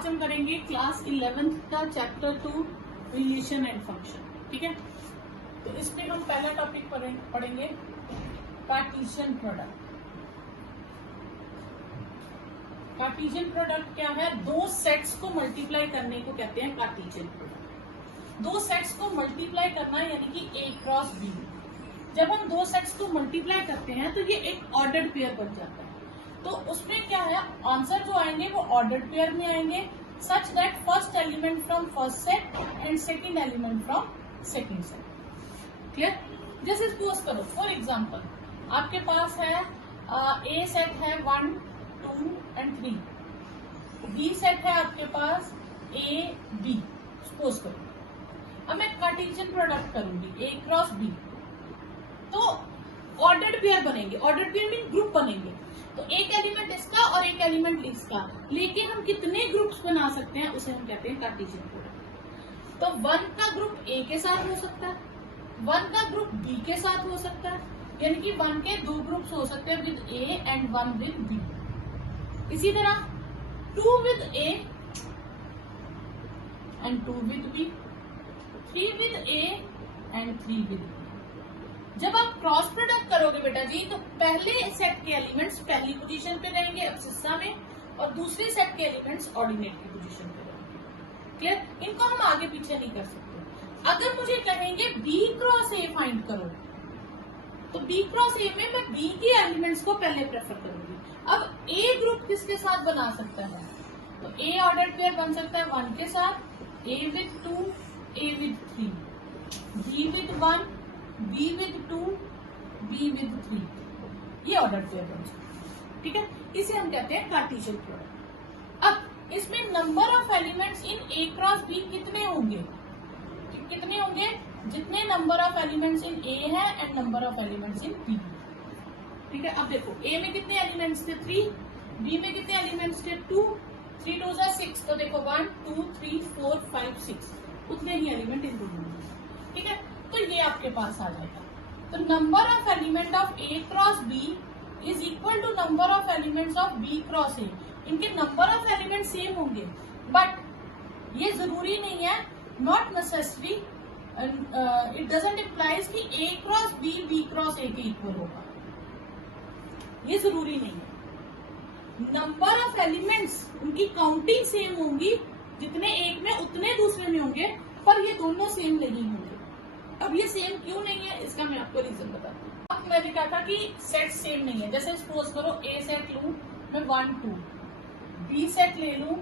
आज हम करेंगे क्लास 11th का चैप्टर 2 रिलेशन एंड फंक्शन। ठीक है, तो इसमें हम पहला टॉपिक पढ़ेंगे कार्टेशियन प्रोडक्ट। कार्टेशियन प्रोडक्ट क्या है? दो सेट्स को मल्टीप्लाई करने को कहते हैं कार्टेशियन प्रोडक्ट। दो सेट्स को मल्टीप्लाई करना यानी कि ए क्रॉस बी। जब हम दो सेट्स को मल्टीप्लाई करते हैं तो ये एक ऑर्डर्ड पेयर बन जाता है। तो उसमें क्या है, आंसर जो आएंगे वो ऑर्डर्ड पेयर में आएंगे, such that first element from first set and second element from second set. Clear? जैसे सपोज करो फॉर एग्जांपल आपके पास है ए सेट है 1 2 एंड 3, बी सेट है आपके पास ए बी। सपोज करो अब मैं कार्टेशियन प्रोडक्ट करूंगी ए क्रॉस बी, तो ऑर्डर्ड पेयर बनेंगे। ऑर्डर्ड पेयर मीन ग्रुप बनेंगे, तो एक एलिमेंट इसका और एक एलिमेंट इसका, लेकिन हम कितने ग्रुप्स बना सकते हैं उसे हम कहते हैं कार्टेशियन प्रोडक्ट। तो 1 का ग्रुप ए के साथ हो सकता है, 1 का ग्रुप बी के साथ हो सकता है, यानी कि 1 के दो ग्रुप्स हो सकते हैं with A and 1 with B. इसी तरह 2 with A and 2 with B, 3 with A and 3 with B. जब आप क्रॉस प्रोडक्ट करोगे बेटा जी, तो पहले सेट के एलिमेंट्स पहली पोजीशन पे रहेंगे अब्सिस्सा में, और दूसरे सेट के एलिमेंट्स ऑर्डिनेट की पोजीशन पे रहेंगे। क्लियर? इनको हम आगे पीछे नहीं कर सकते। अगर मुझे कहेंगे बी क्रॉस ए फाइंड करो, तो बी क्रॉस ए में मैं बी के एलिमेंट्स को पहले प्रेफर करूंगी। अब ए ग्रुप किसके साथ बना सकता है? तो ए ऑर्डर्ड पेयर बन सकता है 1 के साथ, ए with 2, A with 3, be with 1, be with 2, be with 3। ये ऑर्डर पेयर बन जाए। ठीक है, इसे हम कहते हैं कार्टेशियन प्रोडक्ट। अब इसमें number of elements in A cross B कितने होंगे? कितने होंगे? जितने number of elements in A है and number of elements in B. ठीक है, अब देखो ए में कितने एलिमेंट्स थे 3, बी में कितने एलिमेंट्स थे 2, 3 2 6, तो देखो 1 2 3 4 5 6, उतने ही एलिमेंट इन दोनों में। ठीक है, तो ये आपके पास आ जाएगा। तो number of element of A cross B is equal to number of elements of B cross A. इनके नंबर ऑफ एलिमेंट सेम होंगे, बट ये जरूरी नहीं है, not necessary, it doesn't implies कि A cross B cross A के equal होगा, ये जरूरी नहीं है। नंबर ऑफ एलिमेंट्स उनकी काउंटिंग सेम होंगी, जितने एक में उतने दूसरे में होंगे, पर ये दोनों सेम नहीं होंगे। अब ये सेम क्यों नहीं है, इसका मैं आपको रीजन बताती हूँ। अब मैंने कहा था कि सेट सेम नहीं है। जैसे सपोज करो ए सेट लूं मैं 1 2, बी सेट ले लूं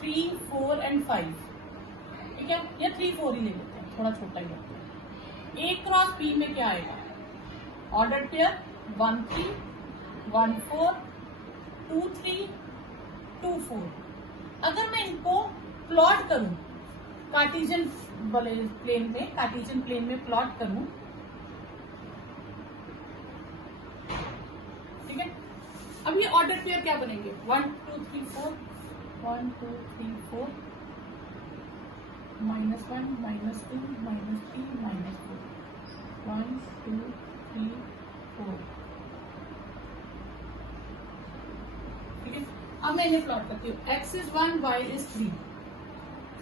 3 4 एंड 5। ठीक है, या 3 4 ही ले लेते हैं, थोड़ा छोटा ही रखते हैं। ए क्रॉस बी में क्या आएगा? Order pair 1 3 1 4 2 3 2 4। अगर मैं इनको प्लॉट करूं कार्टेशियन प्लेन में, कार्टेशियन प्लेन में प्लॉट करूं, ठीक है, अब ये ऑर्डर पेयर क्या बनेंगे? 1 2 3 4, 1 2 3 4, -1 -2 -3 -4, 1 2 3 4। ठीक है, अब मैं इन्हें प्लॉट करती हूँ। x is 1, y is 3,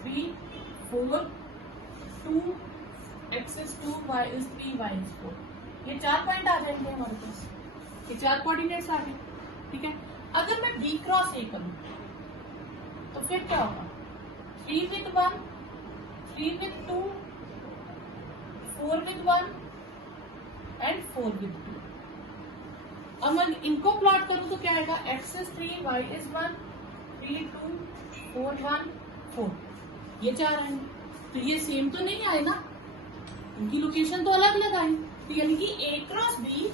3 4 2, x is 2, y is 3, y is 4। ये 4 पॉइंट आ जाएंगे हमारे पास, ये 4 कोऑर्डिनेट्स आ गए। ठीक है, अगर मैं b क्रॉस a करूं तो फिर क्या होगा? 3 with 1, 3 with 2, 4 with 1 and 4 with 2। अब मैं इनको प्लॉट करूं तो क्या आएगा? x is 3, y is 1, 3 2 4 1 4। ये 4 आएंगे, तो ये सेम तो नहीं आए ना, इनकी लोकेशन तो अलग अलग आई। तो यानी कि A cross B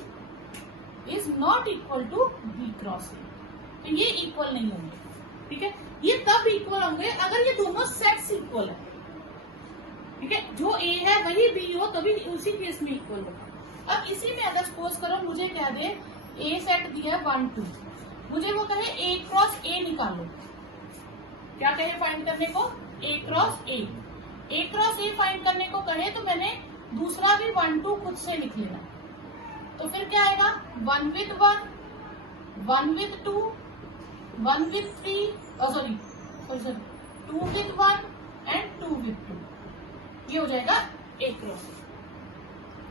is not equal to B cross A, तो ये इक्वल नहीं होंगे। ठीक है, ये तब इक्वल होंगे अगर ये दोनों सेट्स इक्वल है। ठीक है, जो ए है वही बी हो तभी उसी केस में इक्वल होगा। अब इसी में अगर सपोज करो मुझे कह दे ए सेट दिया 1 2, मुझे वो कहे ए क्रॉस ए निकालो, क्या कहे फाइंड करने को? A cross A. A cross A find करने को कहे तो मैंने दूसरा भी 1 2 खुद से लिख लेना, तो फिर क्या आएगा? 1 with 1, 1 with 2, 1 with 3, sorry 2 with 1 and 2 with 2, ये हो जाएगा A क्रॉस A,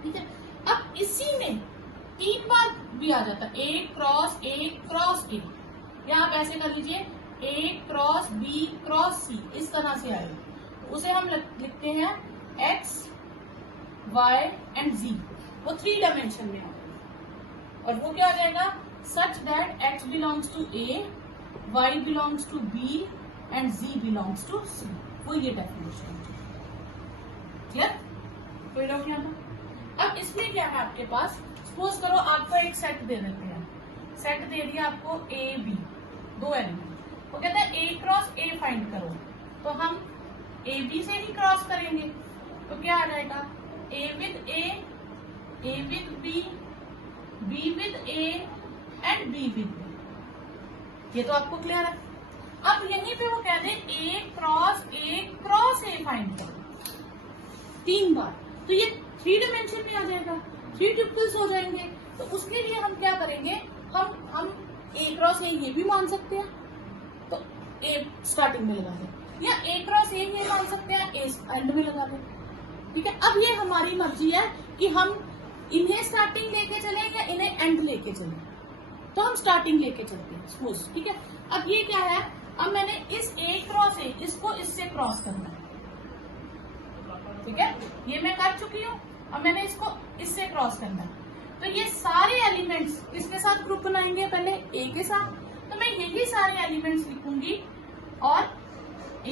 ठीक है। अब इसी में 3 बार भी आ जाता है A क्रॉस A, या आप ऐसे कर लीजिए A cross B cross C, इस तरह से आएगा। उसे हम लिखते हैं X Y एंड Z, वो 3 डायमेंशन में आएगा। और वो क्या आ जाएगा, such that X belongs to A, Y belongs to B and Z belongs to C, वो ये डेफिनेशन है। क्लियर? कोई डाउट यहाँ पर? अब इसमें क्या है आपके पास, सपोज करो आपको एक सेट दे देते हैं, सेट दे दिया आपको A B, 2 एलिमेंट, वो कहता है A क्रॉस A फाइंड करो, तो हम A B से ही क्रॉस करेंगे, तो क्या आ जाएगा A with B, B with A and B with B, ये तो आपको क्लियर है। अब यहीं पे वो कह दे A क्रॉस A फाइंड करो 3 बार, तो ये 3 डायमेंशन में आ जाएगा, 3 ट्रिपल्स हो जाएंगे। तो उसके लिए हम क्या करेंगे, हम A क्रॉस A ये भी मान सकते हैं, तो A स्टार्टिंग में लगा दें, या A क्रॉस A ये मान सकते हैं, A एंड में लगा दें, ठीक है। अब ये हमारी मर्जी है कि हम इन्हें स्टार्टिंग लेके चले या इन्हें एंड लेके चले, तो हम स्टार्टिंग लेके चलते हैं सपोज, ठीक है। अब ये क्या है, अब मैंने इस A क्रॉस A इसको इससे क्रॉस करना है, ठीक है, ये मैं कर चुकी हूँ। अब मैंने इसको इससे क्रॉस करना है, तो ये सारे एलिमेंट्स किसके साथ ग्रुप बनाएंगे, पहले A के साथ, तो मैं यही सारे एलिमेंट्स लिखूंगी और A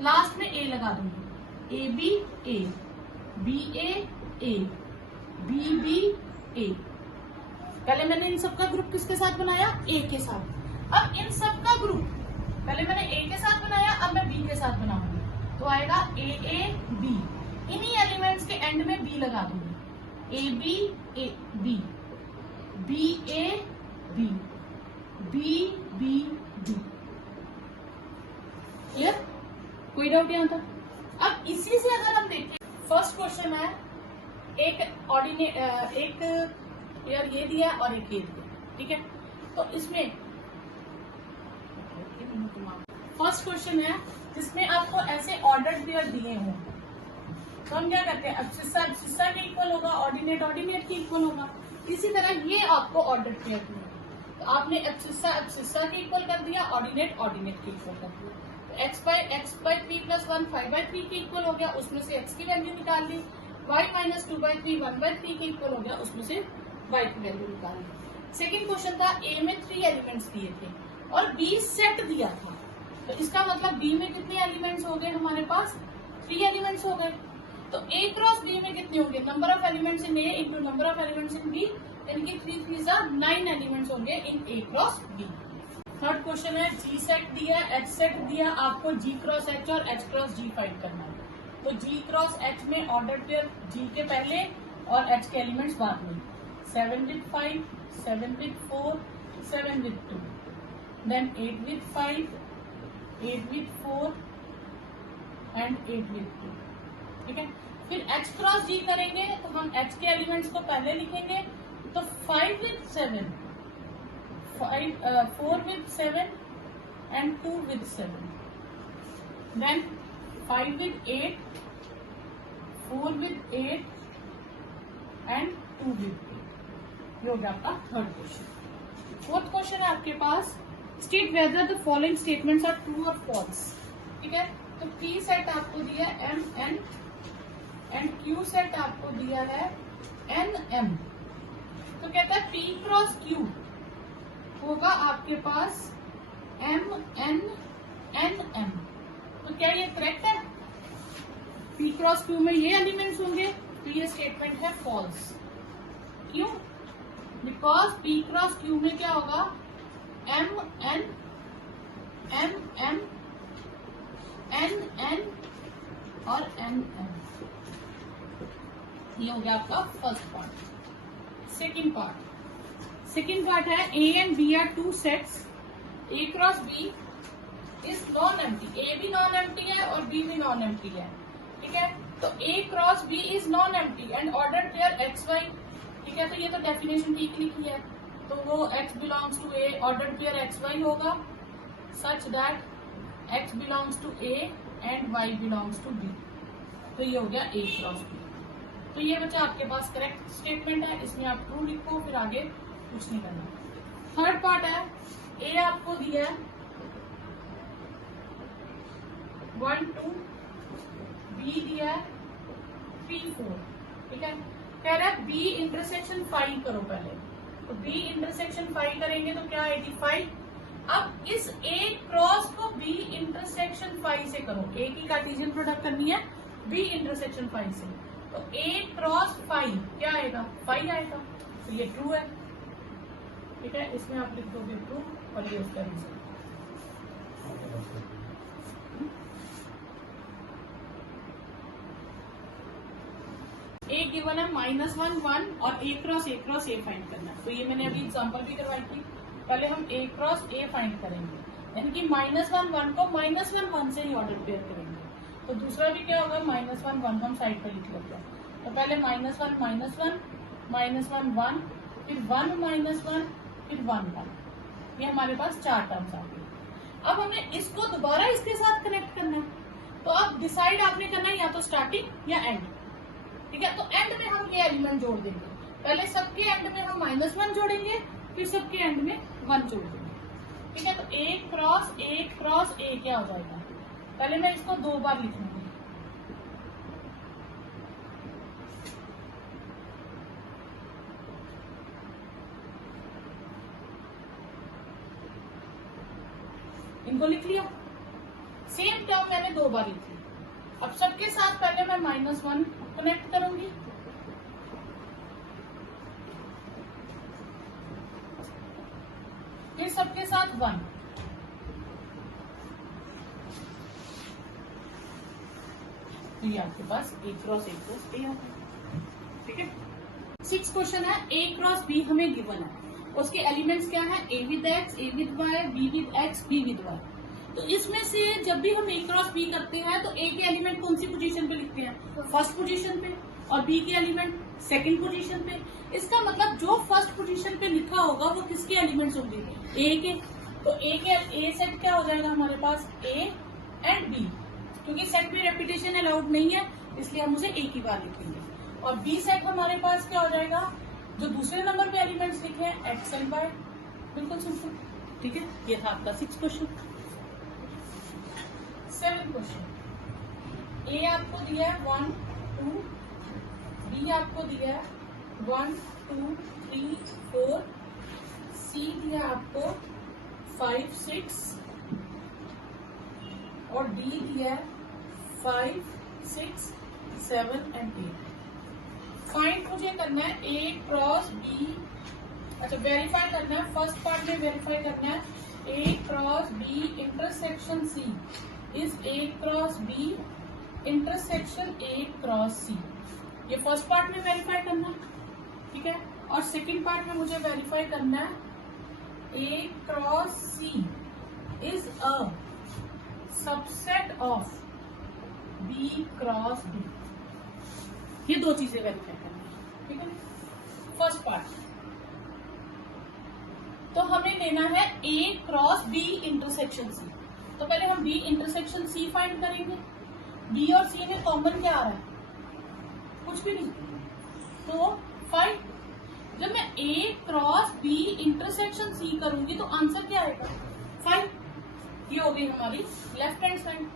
लास्ट में A लगा दूंगी, AB A, BA A, BB A। पहले मैंने इन सबका ग्रुप किसके साथ बनाया, A के साथ। अब इन सबका ग्रुप पहले मैंने A के साथ बनाया, अब मैं B के साथ बनाऊंगी, तो आएगा AA B, इन्हीं एलिमेंट्स के एंड में B लगा दूंगी, AB A B, BA B, BB B। Clear? कोई डाउट यहाँ तक? अब इसी से अगर हम देखें, फर्स्ट क्वेश्चन है एक यार ये दिया और एक ये दिया, ठीक है। तो इसमें फर्स्ट क्वेश्चन है जिसमें आपको ऐसे ऑर्डर्ड पेयर दिए हों, तो हम क्या करते हैं, अब्सिस्सा के इक्वल होगा, ऑर्डिनेट के इक्वल होगा। इसी तरह ये आपको ऑर्डर्ड पेयर दिया, तो आपने अब्सिस्सा के इक्वल कर दिया, ऑर्डिनेट के इक्वल कर दिया। तो x by 3 + 1 5 by 3 के इक्वल हो गया, उसमें से x की वैल्यू निकाल ली, y - 2 by 3 1 by 3 के इक्वल हो गया, उसमें से y की वैल्यू निकाल ली। सेकेंड क्वेश्चन था A में 3 एलिमेंट्स दिए थे और B सेट दिया था, तो इसका मतलब B में कितने एलिमेंट्स हो गए, हमारे पास 3 एलिमेंट्स हो गए। तो A क्रॉस B में कितने होंगे, number of elements in A into number of elements in B, यानी कि 3 3 जा 9 एलिमेंट्स होंगे इन A cross B। Third question है G सेट दिया, H सेट दिया, आपको G क्रॉस H और H क्रॉस G फाइंड करना है। तो G क्रॉस H में ऑर्डर पेयर G के पहले और H के एलिमेंट्स बाद में, 7 with 5, 7 with 4, 7 with 2, then 8 with 5, 8 with 4 and 8 with 2, ठीक है। फिर H क्रॉस G करेंगे तो हम H के एलिमेंट्स को पहले लिखेंगे, तो 5 with 7, 4 with 7 and 2 with 7, then 5 with 8, 4 with 8 and 2 with 8। ये हो गया आपका थर्ड क्वेश्चन। फोर्थ क्वेश्चन है आपके पास, state whether the following statements are true और फॉल्स, ठीक है। तो P सेट आपको दिया M N and Q set आपको दिया है N M। तो कहता है P क्रॉस Q होगा आपके पास M N N M। तो क्या ये करेक्ट है, P क्रॉस Q में ये एलिमेंट्स होंगे, तो ये स्टेटमेंट है फॉल्स। क्यों, बिकॉज P क्रॉस Q में क्या होगा, M N M M N N और N M। ये हो गया आपका फर्स्ट पार्ट। सेकेंड पार्ट है A and B are 2 sets, A cross B is non empty, A भी नॉन एम्प्टी है और B भी नॉन एम्प्टी है, ठीक है। तो A cross B is non empty and order pair XY, ठीक है। तो ये तो डेफिनेशन ठीक लिखी है, तो वो X belongs to A, order pair XY होगा, such that x belongs to A and y belongs to B. तो ये हो गया A क्रॉस B। तो ये बच्चा आपके पास करेक्ट स्टेटमेंट है, इसमें आप ट्रू लिखो, फिर आगे कुछ नहीं करना। थर्ड पार्ट है, A आपको दिया है 1 2, B दिया है 3 4, ठीक है। कह रहा है B इंटरसेक्शन 5 करो पहले, तो B इंटरसेक्शन 5 करेंगे तो क्या आएगी 5। अब इस A क्रॉस को B इंटरसेक्शन 5 से करो, A की कार्टेशियन प्रोडक्ट करनी है B इंटरसेक्शन 5 से, तो A क्रॉस 5 क्या आएगा 5 आएगा, तो ये ट्रू है, ठीक है। इसमें आप लिख दोगे ट्रू और ये उसका रिजल्ट। A गिवन है -1 1 और A क्रॉस A फाइंड करना है। तो ये मैंने अभी एग्जांपल भी करवाई थी। पहले हम A क्रॉस A फाइंड करेंगे, यानी कि -1 1 को -1 1 से ही ऑर्डर पेयर करेंगे। तो दूसरा भी क्या होगा -1 1 हम साइड पर लिख लेते हैं। तो पहले -1 -1 -1 1, फिर 1 -1, फिर 1 1, ये हमारे पास 4 टर्म्स आ गई। अब हमें इसको दोबारा इसके साथ कनेक्ट करना है, तो अब डिसाइड आपने करना है या तो स्टार्टिंग या एंड, ठीक है। तो एंड में हम ये एलिमेंट जोड़ देंगे, पहले सबके एंड में हम -1 जोड़ेंगे, फिर सबके एंड में 1 जोड़ देंगे, ठीक है। तो A क्रॉस A क्या हो जाएगा, पहले मैं इसको 2 बार लिखूंगी, इनको लिख लिया। सेम टर्म मैंने 2 बार लिखी। अब सबके साथ पहले मैं -1 कनेक्ट करूंगी, फिर सबके साथ 1, तो ये आपके पास A क्रॉस A आता है, ठीक है। 6 क्वेश्चन है, A क्रॉस B हमें गिवन है, उसके एलिमेंट्स क्या है A with X, A with Y, B with X, B with Y। तो इसमें से जब भी हम A क्रॉस B करते हैं तो A के एलिमेंट कौन सी पोजीशन पे लिखते हैं, फर्स्ट पोजीशन पे, और B के एलिमेंट सेकंड पोजीशन पे। इसका मतलब जो फर्स्ट पोजीशन पे लिखा होगा वो किसके एलिमेंट्स होंगे, A के। तो A सेट क्या हो जाएगा हमारे पास A एंड B, क्योंकि सेट में रेपिटेशन अलाउड नहीं है इसलिए हम उसे एक ही बार लिखेंगे। और B सेट हमारे पास क्या हो जाएगा, जो दूसरे नंबर पे एलिमेंट्स लिखे हैं X एंड Y, बिल्कुल सिंपल, ठीक है। ये था आपका 6 क्वेश्चन। 7 क्वेश्चन, A आपको दिया है 1 2, B आपको दिया है 1 2 3 4, C दिया आपको 5 6 और D दिया है 5 6 7 एंड 8। फाइंड मुझे करना है A क्रॉस B, अच्छा वेरीफाई करना है, फर्स्ट पार्ट में वेरीफाई करना है A cross B intersection C is A cross B intersection A cross C। ये फर्स्ट पार्ट में वेरीफाई करना है, ठीक है। और सेकंड पार्ट में मुझे वेरीफाई करना है A cross C is a subset of B cross B। ये 2 चीजें वेरीफाई करनी है, ठीक है। फर्स्ट पार्ट, तो हमें लेना है A cross B intersection C। तो पहले हम B इंटरसेक्शन C फाइंड करेंगे। B और C में कॉमन क्या आ रहा है, कुछ भी नहीं, तो 5। जब मैं A cross B intersection C करूंगी तो आंसर क्या आएगा 5। ये हो गई हमारी लेफ्ट हैंड साइड।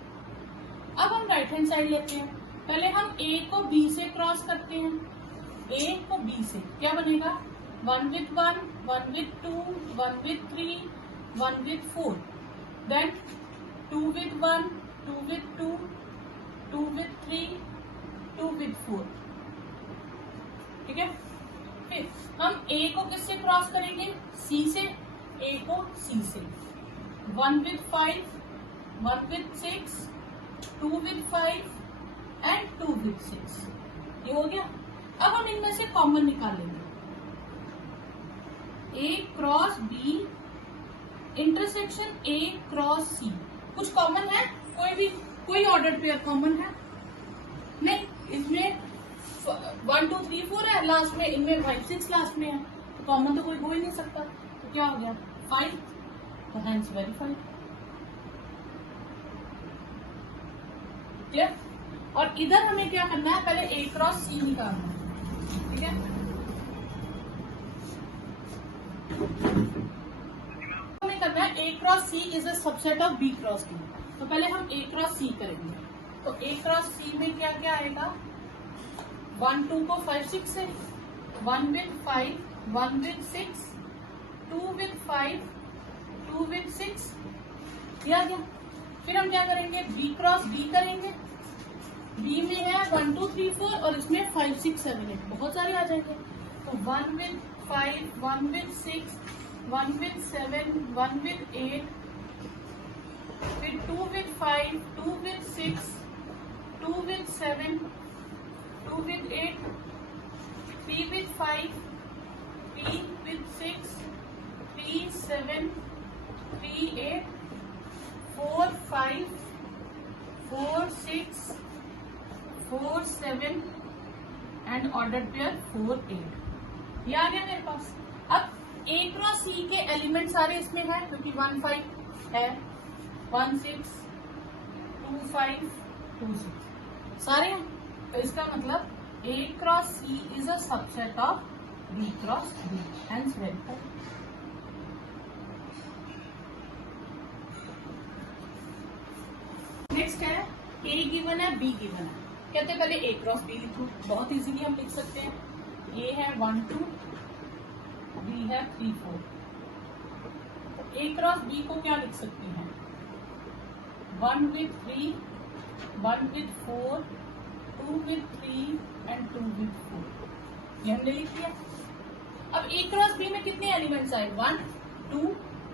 अब हम राइट हैंड साइड लेते हैं, पहले हम A को B से क्रॉस करते हैं, A को B से क्या बनेगा 1 with 1, 1 with 2, 1 with 3, 1 with 4, then 2 with 1, 2 with 2, 2 with 3, 2 with 4, ठीक है। फिर हम A को किससे क्रॉस करेंगे, C से, A को C से, 1 with 5, 1 with 6, 2 with 5 and 2 with 6, ये हो गया। अब हम इनमें से कॉमन निकालेंगे, A cross B intersection A cross C, कुछ कॉमन है, कोई ऑर्डर पेयर कॉमन है नहीं, इसमें 1 2 3 4 है लास्ट में, इनमें 5 6 लास्ट में है, तो कॉमन तो कोई हो ही नहीं सकता। तो क्या हो गया 5, तो हैंस वेरीफाइड। क्लियर। और इधर हमें क्या करना है, पहले ए क्रॉस सी निकालना है, ठीक है। हमें करना है A cross C is a subset of B cross D. तो पहले हम ए क्रॉस सी करेंगे। तो ए क्रॉस सी में क्या क्या आएगा, 1 2 को 5 6 से, 1 with 5, 1 with 6, 2 with 5, 2 with 6, दिया गया। फिर हम क्या करेंगे, बी क्रॉस बी करेंगे। बी में है 1 2 3 4 और इसमें 5 6 7 8 बहुत सारे आ जाएंगे। तो 1 with 5, 1 with 6, 1 with 7, 1 with 8, फिर 2 with 5, 2 with 6, 2 with 7, 2 with 8, 3 with 5, 3 with 6, 3 7, 3 8, 4 5, 4 6, 4 7 and order pair 4 8। ये आ गया मेरे पास। अब ए क्रॉस सी के एलिमेंट सारे इसमें है, क्योंकि 1 5 है, 1 6, 2 5, 2 6 सारे हैं। तो इसका मतलब A cross C is a subset of B cross D, hence verified. Next है ए गिवन है, बी गिवन है। कहते हैं पहले ए क्रॉस बी लिखो, बहुत इजीली हम लिख सकते हैं। ए है 1 2, बी है 3 4। ए क्रॉस बी को क्या लिख सकते हैं, 1 with 3, 1 with 4, 2 with 3 and 2 with 4। ये हमने लिख दिया। अब ए क्रॉस बी में कितने एलिमेंट्स आए, 1 2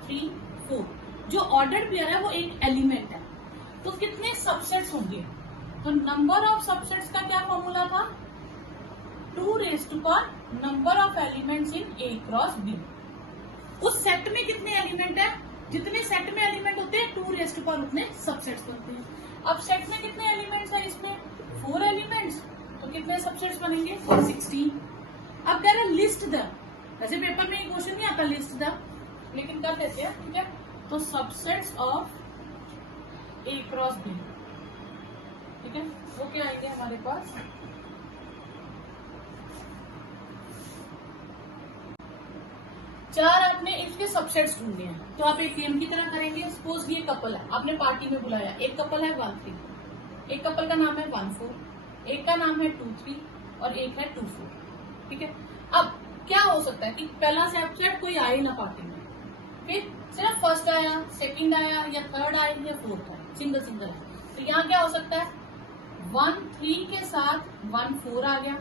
3 4। जो ऑर्डर्ड पेयर है वो एक एलिमेंट है, तो कितने सबसेट्स होंगे। तो नंबर ऑफ सबसेट्स का क्या फॉर्मूला था, 2 raised to power number of elements in A cross B. उस सेट में कितने एलिमेंट है, जितने सेट में एलिमेंट होते हैं 2 raised to power उतने सबसेट्स बनते हैं। अब सेट में कितने एलिमेंट्स है, इसमें 4 एलिमेंट्स, तो कितने सबसेट्स बनेंगे, 16। अब कह रहे लिस्ट द, वैसे पेपर में ये क्वेश्चन नहीं आता लिस्ट द, लेकिन कर देते हैं, ठीक है। तो subsets of A cross B, ठीक है, वो क्या आएंगे हमारे पास, चार आपने इसके सबसेट्स ढूंढे हैं। तो आप एक गेम की तरह करेंगे। सपोज ये कपल है, आपने पार्टी में बुलाया, एक कपल है 1 3, एक कपल का नाम है 1 4, एक का नाम है 2 3 और एक है 2 4, ठीक है। अब क्या हो सकता है कि पहला सबसेट कोई आए ना पार्टी में, फिर सिर्फ फर्स्ट आया, सेकंड आया या थर्ड आया या फोर्थ आया, सिंगल सिंगल है। तो यहाँ क्या हो सकता है, 1 3 के साथ 1 4 आ गया।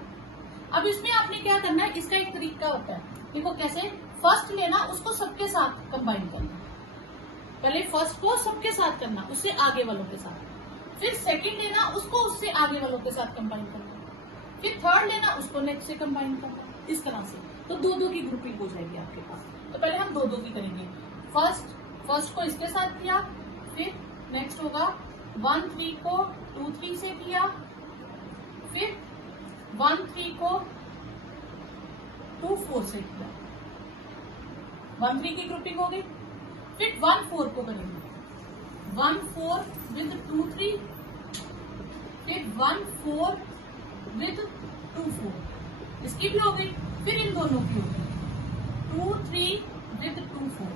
अब इसमें आपने क्या करना है, इसका एक तरीका होता है, देखो कैसे, फर्स्ट लेना उसको सबके साथ कंबाइन करना, पहले फर्स्ट को सबके साथ करना, उससे आगे वालों के साथ, फिर सेकंड लेना उसको उससे आगे वालों के साथ कंबाइन करना, फिर थर्ड लेना उसको नेक्स्ट से कंबाइन करना, इस तरह से। तो 2 2 की ग्रुपिंग हो जाएगी आपके पास। तो पहले हम 2 2 की करेंगे। फर्स्ट को इसके साथ किया, फिर नेक्स्ट होगा 1 3 को 2 3 से किया, फिर 1 3 को 2 4 से किया, 1 3 की ग्रुपिंग हो गई। फिर 1 4 को करेंगे, 1 4 विद 2 3, फिर 1 4 विद 2 4, इसकी भी हो गई। फिर इन दोनों की हो गई 2 3 विद 2 4।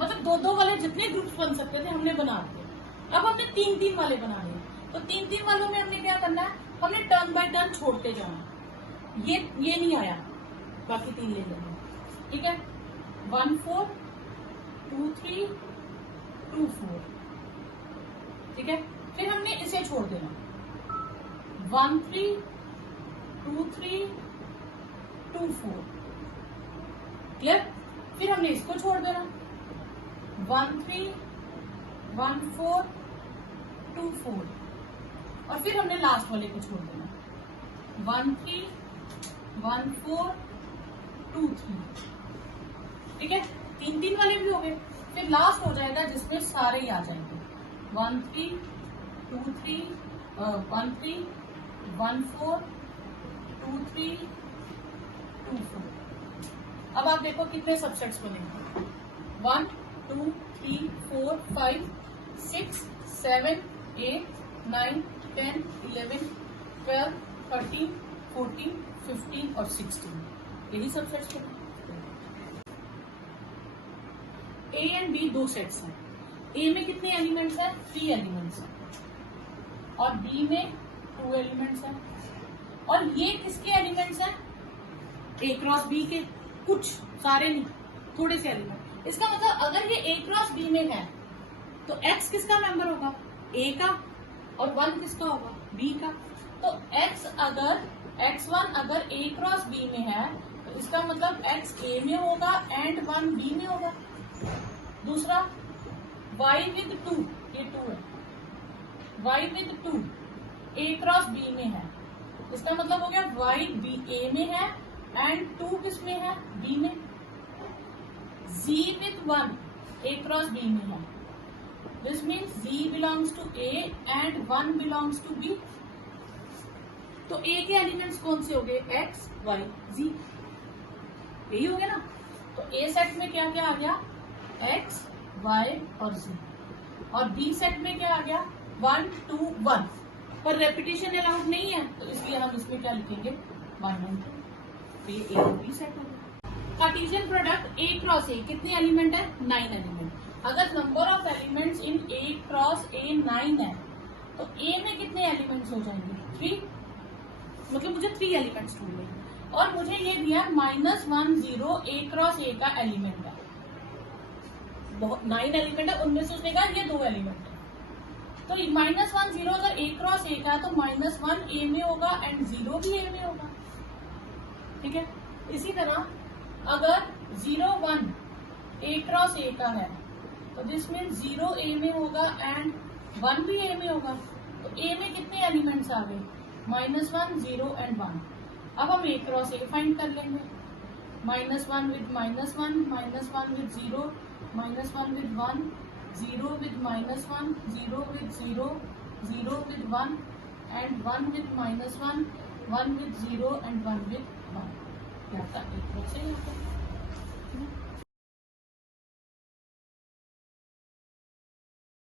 मतलब 2 2 वाले जितने ग्रुप्स बन सकते थे हमने बना दिए। अब हमने 3 3 वाले बना लिए। तो 3 3 वालों में हमने क्या करना है, हमने टर्न बाय टर्न छोड़ते जाना। ये नहीं आया, बाकी 3 ले लेंगे, ठीक है। 1 4 2 3 2 4, ठीक है। फिर हमने इसे छोड़ देना, 1 3 2 3 2 4, क्लियर। फिर हमने इसको छोड़ देना, 1 3 1 4 2 4, और फिर हमने लास्ट वाले को छोड़ देना, 1 3 1 4 2 3, ठीक है। 3 3 वाले भी हो गए। फिर लास्ट हो जाएगा जिसमें सारे ही आ जाएंगे, 1 3 2 3 1 3 1 4 2 3 2 4। अब आप देखो कितने सबसेट्स बनेंगे, 1 2 3 4 5 6 7 8 9 10, 11, 12, 13, 14, 15 और 16, यही सब सेट्स हैं। ए एंड बी दो सेट्स हैं। ए में कितने एलिमेंट्स हैं? 3 एलिमेंट्स हैं और बी में 2 एलिमेंट्स हैं। और ये किसके एलिमेंट्स हैं? ए क्रॉस बी के, कुछ सारे नहीं, थोड़े से एलिमेंट। इसका मतलब अगर ये ए क्रॉस बी में है तो एक्स किसका मेंबर होगा? ए का, और 1 किसका होगा? बी का। तो x1 अगर ए क्रॉस बी में है तो इसका मतलब x ए में होगा एंड 1 बी में होगा। दूसरा y विद 2, ये 2 है, y with 2 A cross B में है, इसका मतलब हो गया y बी ए में है एंड 2 किस में है? बी में। z with 1 A cross B में है, this means z belongs to A and 1 belongs to B. तो ए के एलिमेंट्स कौन से हो गए? x, y, z, यही हो गया ना। तो ए सेट में क्या क्या आ गया? x, y और z। और बी सेट में क्या आ गया? 1, 2, 1। पर रेपिटेशन अलाउड नहीं है तो इसलिए हम इसमें क्या लिखेंगे? 1 1 2। तो ये ए और बी सेट हो गया। कार्टेशियन प्रोडक्ट ए क्रॉस ए कितने एलिमेंट है? 9 एलिमेंट। अगर number of elements in A cross ए 9 है तो ए में कितने एलिमेंट्स हो जाएंगे? 3। मतलब मुझे 3 एलिमेंट्स ढूंढने और मुझे ये दिया -1 0 ए क्रॉस ए का एलिमेंट है। 9 एलिमेंट है, उनमें से उसने कहा ये 2 एलिमेंट है। तो -1 0 अगर ए क्रॉस ए का है तो -1 ए में होगा एंड 0 भी ए में होगा। ठीक है। इसी तरह अगर 0 1 ए क्रॉस ए का है तो दिस मीन 0 ए में होगा एंड 1 भी ए में होगा। तो ए में कितने एलिमेंट्स आ गए? -1 0 एंड 1। अब हम ए क्रॉस ए फाइंड कर लेंगे। -1 with -1, -1 with 0, -1 with 1, 0 with -1, 0 with 0, 0 with 1 and 1 with -1, 1 with 0 and 1 with 1। क्या था? ए क्रॉस ए।